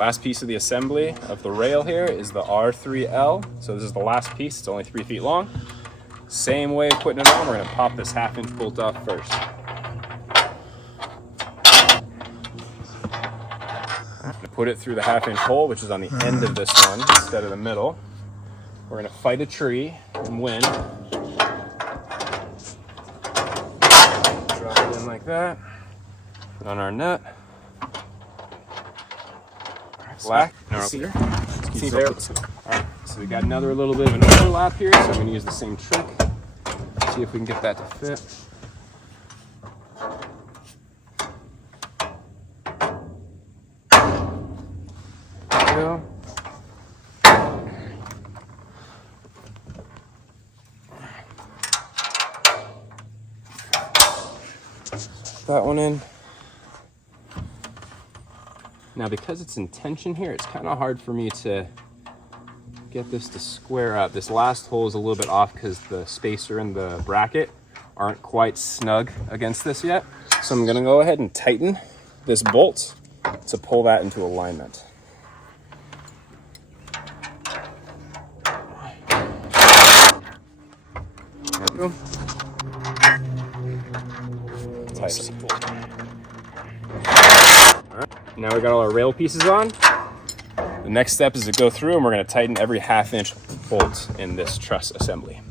Last piece of the assembly of the rail here is the R3L. So this is the last piece, it's only 3 feet long. Same way of putting it on, we're gonna pop this 1/2 inch bolt off first. Put it through the 1/2 inch hole, which is on the end of this one instead of the middle. We're gonna fight a tree and win. Drop it in like that. Put on our nut. Black. See there? All right, so we got another little bit of an overlap here, so I'm gonna use the same trick. See if we can get that to fit. There we go. That one in. Now, because it's in tension here, it's kind of hard for me to get this to square up. This last hole is a little bit off because the spacer and the bracket aren't quite snug against this yet. So I'm gonna go ahead and tighten this bolt to pull that into alignment. There we go. Tight. Now we got all our rail pieces on. The next step is to go through and we're going to tighten every 1/2 inch bolt in this truss assembly.